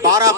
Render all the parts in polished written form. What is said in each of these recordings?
12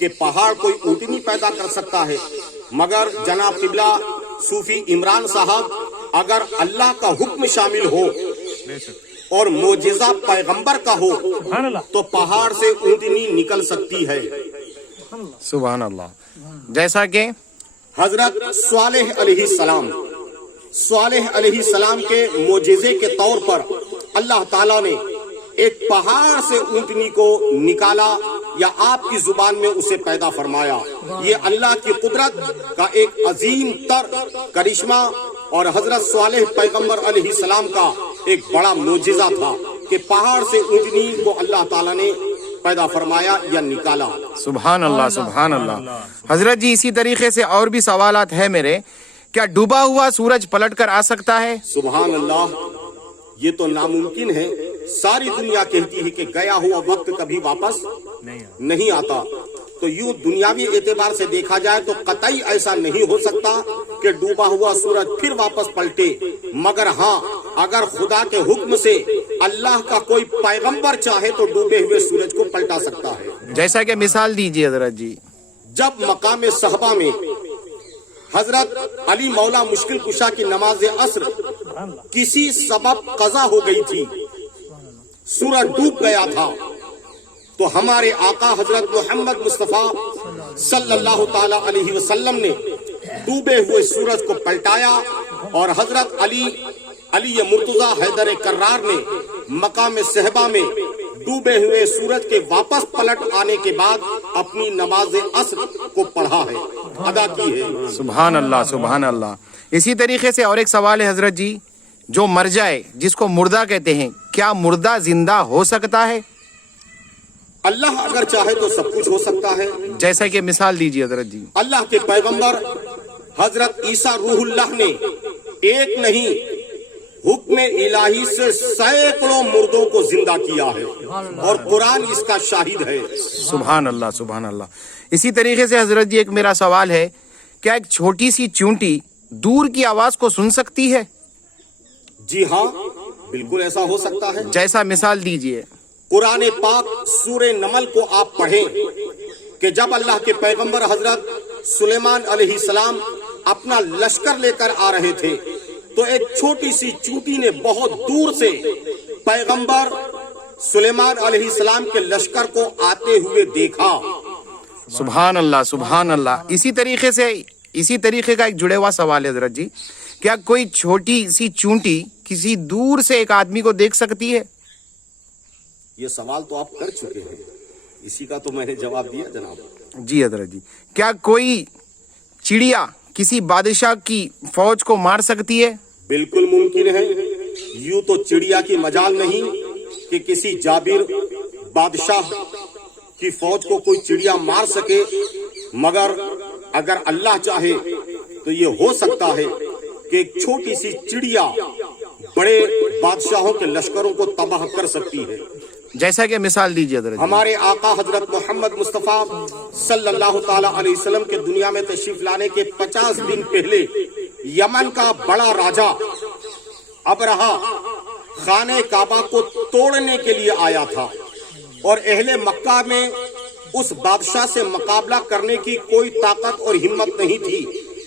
کہ پہاڑ کوئی اونٹنی پیدا کر سکتا ہے، مگر جناب قبلہ صوفی عمران صاحب، اگر اللہ کا حکم شامل ہو اور معجزہ پیغمبر کا ہو تو پہاڑ سے اونٹنی نکل سکتی ہے۔ سبحان اللہ۔ جیسا کہ حضرت صالح علیہ السلام، صالح علیہ السلام کے معجزے کے طور پر اللہ تعالیٰ نے ایک پہاڑ سے اونٹنی کو نکالا یا آپ کی زبان میں اسے پیدا فرمایا۔ یہ اللہ کی قدرت کا ایک عظیم تر کرشمہ اور حضرت صالح پیغمبر علیہ السلام کا ایک بڑا معجزہ تھا کہ پہاڑ سے اونٹنی کو اللہ تعالیٰ نے پیدا فرمایا یا نکالا۔ سبحان اللہ، سبحان اللہ۔ حضرت جی اسی طریقے سے اور بھی سوالات ہیں میرے۔ کیا ڈوبا ہوا سورج پلٹ کر آ سکتا ہے؟ سبحان اللہ، یہ تو ناممکن ہے۔ ساری دنیا کہتی ہے کہ گیا ہوا وقت کبھی واپس نہیں آتا، تو یوں دنیاوی اعتبار سے دیکھا جائے تو قطعی ایسا نہیں ہو سکتا کہ ڈوبا ہوا سورج پھر واپس پلٹے، مگر ہاں اگر خدا کے حکم سے اللہ کا کوئی پیغمبر چاہے تو ڈوبے ہوئے سورج کو پلٹا سکتا ہے۔ جیسا کہ مثال دیجیے حضرت جی۔ جب مقام صحبہ میں حضرت علی مولا مشکل کشا کی نماز عصر کسی سبب قضا ہو گئی تھی، سورج ڈوب گیا تھا، تو ہمارے آقا حضرت محمد مصطفیٰ صلی اللہ تعالی علیہ وسلم نے ڈوبے ہوئے سورج کو پلٹایا، اور حضرت علی مرتضیٰ حیدر کرار نے مقام صحبہ میں ڈوبے ہوئے سورج کے واپس پلٹ آنے کے بعد اپنی نماز عصر کو پڑھا ہے، ادا کی ہے۔ سبحان اللہ، سبحان اللہ۔ اسی طریقے سے اور ایک سوال ہے حضرت جی، جو مر جائے جس کو مردہ کہتے ہیں، کیا مردہ زندہ ہو سکتا ہے؟ اللہ اگر چاہے تو سب کچھ ہو سکتا ہے۔ جیسا کہ مثال دیجیے حضرت جی۔ اللہ کے پیغمبر حضرت عیسیٰ روح اللہ نے ایک نہیں حکم الہی سے سینکڑوں مردوں کو زندہ کیا ہے، اور قرآن اس کا شاہد ہے۔ سبحان اللہ، سبحان اللہ۔ اسی طریقے سے حضرت جی ایک میرا سوال ہے، کیا ایک چھوٹی سی چونٹی دور کی آواز کو سن سکتی ہے؟ جی ہاں، بالکل ایسا ہو سکتا ہے۔ جیسا مثال دیجیے۔ قرآن پاک سورہ نمل کو آپ پڑھیں کہ جب اللہ کے پیغمبر حضرت سلیمان علیہ السلام اپنا لشکر لے کر آ رہے تھے تو ایک چھوٹی سی چونٹی نے بہت دور سے پیغمبر سلیمان علیہ السلام کے لشکر کو آتے ہوئے دیکھا۔ سبحان اللہ، سبحان اللہ۔ اسی طریقے کا ایک جڑے ہوا سوال ہے حضرت جی، کیا کوئی چھوٹی سی چونٹی کسی دور سے ایک آدمی کو دیکھ سکتی ہے؟ یہ سوال تو آپ کر چکے ہیں، اسی کا تو میں نے جواب دیا جناب۔ جی حضرت جی، کیا کوئی چڑیا کسی بادشاہ کی فوج کو مار سکتی ہے؟ بالکل ممکن ہے۔ یوں تو چڑیا کی مجال نہیں کہ کسی جابر بادشاہ کی فوج کو کوئی چڑیا مار سکے، مگر اگر اللہ چاہے تو یہ ہو سکتا ہے کہ ایک چھوٹی سی چڑیا بڑے بادشاہوں کے لشکروں کو تباہ کر سکتی ہے۔ جیسا کہ مثال دیجیے حضرت جی۔ ہمارے آقا حضرت محمد مصطفیٰ صلی اللہ تعالی علیہ وسلم کے دنیا میں تشریف لانے کے 50 دن پہلے یمن کا بڑا راجا ابرہا خانہ کعبہ کو توڑنے کے لیے آیا تھا، اور اہل مکہ میں اس بادشاہ سے مقابلہ کرنے کی کوئی طاقت اور ہمت نہیں تھی،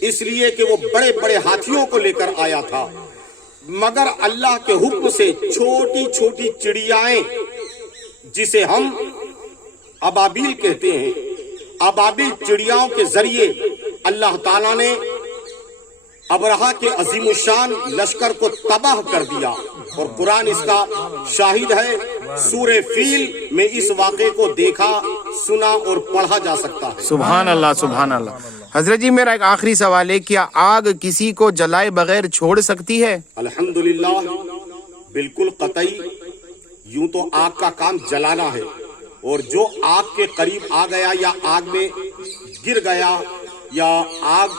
اس لیے کہ وہ بڑے بڑے ہاتھیوں کو لے کر آیا تھا، مگر اللہ کے حکم سے چھوٹی چھوٹی چڑیائیں جسے ہم ابابیل کہتے ہیں، ابابیل چڑیاؤں کے ذریعے اللہ تعالیٰ نے ابرہا کے عظیم الشان لشکر کو تباہ کر دیا، اور قرآن اس کا شاہد ہے۔ سورہ فیل میں اس واقعے کو دیکھا، سنا اور پڑھا جا سکتا ہے۔ سبحان اللہ، سبحان اللہ۔ حضرت جی میرا ایک آخری سوال ہے، کیا آگ کسی کو جلائے بغیر چھوڑ سکتی ہے؟ الحمدللہ، بالکل قطعی۔ یوں تو آگ کا کام جلانا ہے، اور جو آگ کے قریب آ گیا یا آگ میں گر گیا یا آگ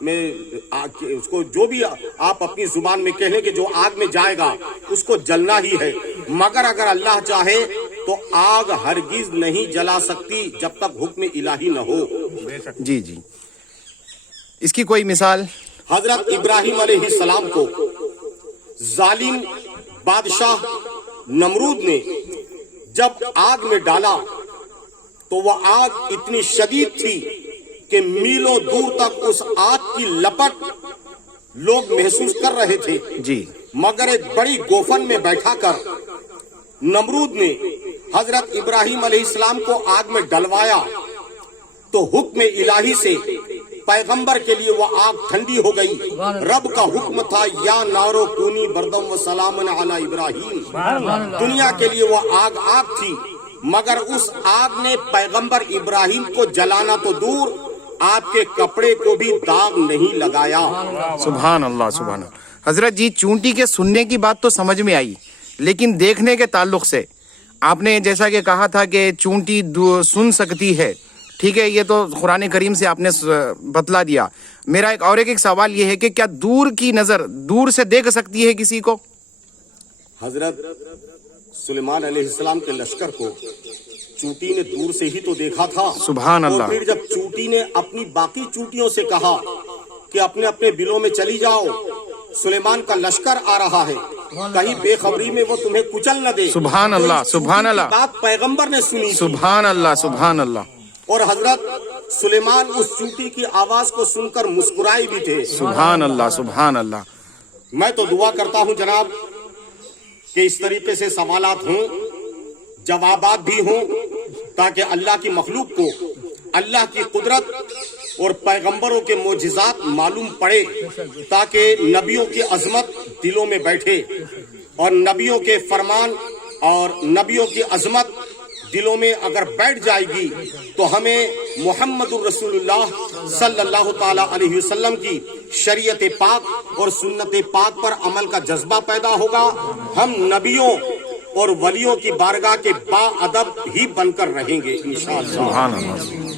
میں اس کو جو بھی آپ اپنی زبان میں کہہ لیں کہ جو آگ میں جائے گا اس کو جلنا ہی ہے، مگر اگر اللہ چاہے تو آگ ہرگز نہیں جلا سکتی جب تک حکم الہی نہ ہو۔ جی جی، اس کی کوئی مثال؟ حضرت ابراہیم علیہ السلام کو ظالم بادشاہ نمرود نے جب آگ میں ڈالا تو وہ آگ اتنی شدید تھی کہ میلوں دور تک اس آگ کی لپٹ لوگ محسوس کر رہے تھے. جی مگر ایک بڑی گوفن میں بیٹھا کر نمرود نے حضرت ابراہیم علیہ السلام کو آگ میں ڈلوایا تو حکم الہی سے پیغمبر کے لیے وہ آگ ٹھنڈی ہو گئی. رب کا حکم تھا یا نارو کونی بردم و سلام علی ابراہیم. دنیا کے لیے وہ آگ تھی مگر اس آگ نے پیغمبر ابراہیم کو جلانا تو دور آپ کے کپڑے کو بھی داغ نہیں لگایا. سبحان اللہ سبحان اللہ. حضرت جی چونٹی کے سننے کی بات تو سمجھ میں آئی لیکن دیکھنے کے تعلق سے آپ نے جیسا کہ کہا تھا کہ چونٹی سن سکتی ہے, ٹھیک ہے, یہ تو قرآن کریم سے آپ نے بتلا دیا. میرا ایک سوال یہ ہے کہ کیا دور کی نظر دور سے دیکھ سکتی ہے کسی کو؟ حضرت سلیمان علیہ السلام کے لشکر کو چونٹی نے دور سے ہی تو دیکھا تھا. سبحان اللہ. اور پھر جب چونٹی نے اپنی باقی چونٹیوں سے کہا کہ اپنے اپنے بلوں میں چلی جاؤ, سلیمان کا لشکر آ رہا ہے, کہیں بے خبری میں وہ تمہیں کچل نہ دے. سبحان اللہ سبحان اللہ. بات پیغمبر نے سنی. سبحان اللہ سبحان اللہ. اور حضرت سلیمان اس چونٹی کی آواز کو سن کر مسکرائے بھی تھے. سبحان اللہ سبحان اللہ. میں تو دعا کرتا ہوں جناب کہ اس طریقے سے سوالات ہوں, جوابات بھی ہوں, تاکہ اللہ کی مخلوق کو اللہ کی قدرت اور پیغمبروں کے معجزات معلوم پڑے, تاکہ نبیوں کی عظمت دلوں میں بیٹھے اور نبیوں کے فرمان اور نبیوں کی عظمت دلوں میں اگر بیٹھ جائے گی تو ہمیں محمد الرسول اللہ صلی اللہ تعالی علیہ وسلم کی شریعت پاک اور سنت پاک پر عمل کا جذبہ پیدا ہوگا. ہم نبیوں اور ولیوں کی بارگاہ کے با ادب ہی بن کر رہیں گے انشاءاللہ. سبحان اللہ.